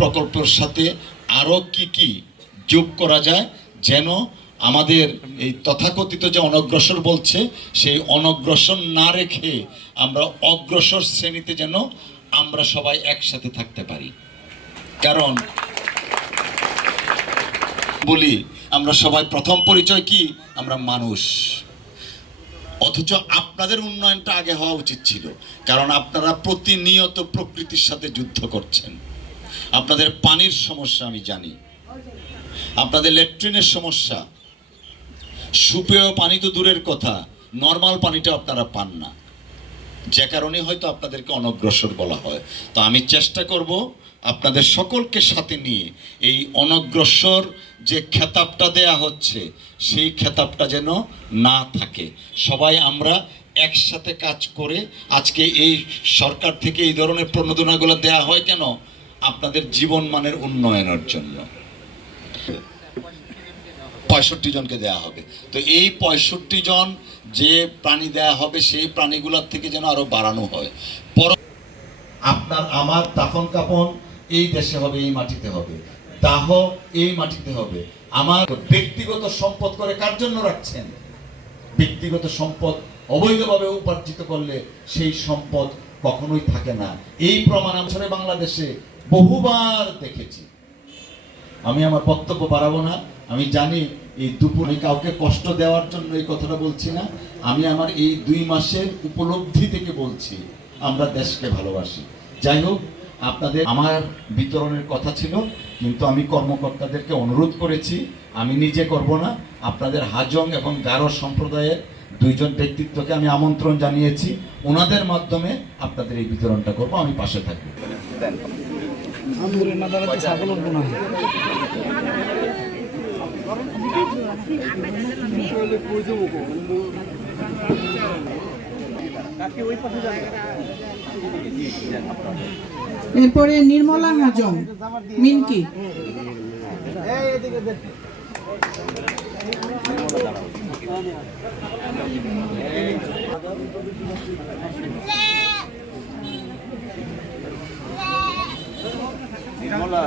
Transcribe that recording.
প্রকল্পের সাথে আরো কি যোগ করা যায় যেন আমাদের এই তথাকথিত যে অনগ্রসর বলছে সেই অনগ্রসর না রেখে আমরা অগ্রসর শ্রেণীতে যেন আমরা সবাই একসাথে থাকতে পারি। কারণ বলি আমরা সবাই প্রথম পরিচয় কি, আমরা মানুষ। অথচ আপনাদের উন্নয়নটা আগে হওয়া উচিত ছিল, কারণ আপনারা প্রতিনিয়ত প্রকৃতির সাথে যুদ্ধ করছেন। আপনাদের পানির সমস্যা আমি জানি, আপনাদের ল্যাট্রিনের সমস্যা, সুপেয় পানি তো দূরের কথা, নর্মাল পানিটা আপনারা পান না, যে কারণে হয়তো আপনাদেরকে অনগ্রসর বলা হয়। তো আমি চেষ্টা করব আপনাদের সকলকে সাথে নিয়ে এই অনগ্রসর যে খেতাবটা দেয়া হচ্ছে সেই খেতাবটা যেন না থাকে। সবাই আমরা একসাথে কাজ করে, আজকে এই সরকার থেকে এই ধরনের প্রণোদনাগুলো দেয়া হয় কেন, আপনাদের জীবন মানের উন্নয়নের জন্য। 65 জনকে দেয়া হবে। তো এই 65 জন যে প্রাণী দেয়া হবে সেই প্রাণীগুলোর থেকে যেন আরো বাড়ানো হয়। আপনার আমার দাফন কাফন এই দেশে হবে, এই মাটিতে হবে, দাহ এই মাটিতে হবে। আমার ব্যক্তিগত সম্পদ করে কার জন্য রাখছেন? ব্যক্তিগত সম্পদ অবৈধভাবে উপার্জিত করলে সেই সম্পদ কখনোই থাকে না। এই প্রমাণ আমরা বাংলাদেশে বহুবার দেখেছি। আমি আমার বক্তব্য বাড়াবো না। আমি জানি এই দুপুরে কাউকে কষ্ট দেওয়ার জন্য এই কথাটা বলছি না। আমি আমার এই 2 মাসের উপলব্ধি থেকে বলছি, আমরা দেশকে ভালোবাসি। যাই হোক, আপনাদের আমার বিতরণের কথা ছিল, কিন্তু আমি কর্মকর্তাদেরকে অনুরোধ করেছি, আমি নিজে করব না, আপনাদের হাজং এবং গারো সম্প্রদায়ের 2 জন ব্যক্তিত্বকে আমি আমন্ত্রণ জানিয়েছি, ওনাদের মাধ্যমে আপনাদের এই বিতরণটা করব। আমি পাশে থাকব। এরপরে নির্মলা হাজং, মিনকি। নির্মলা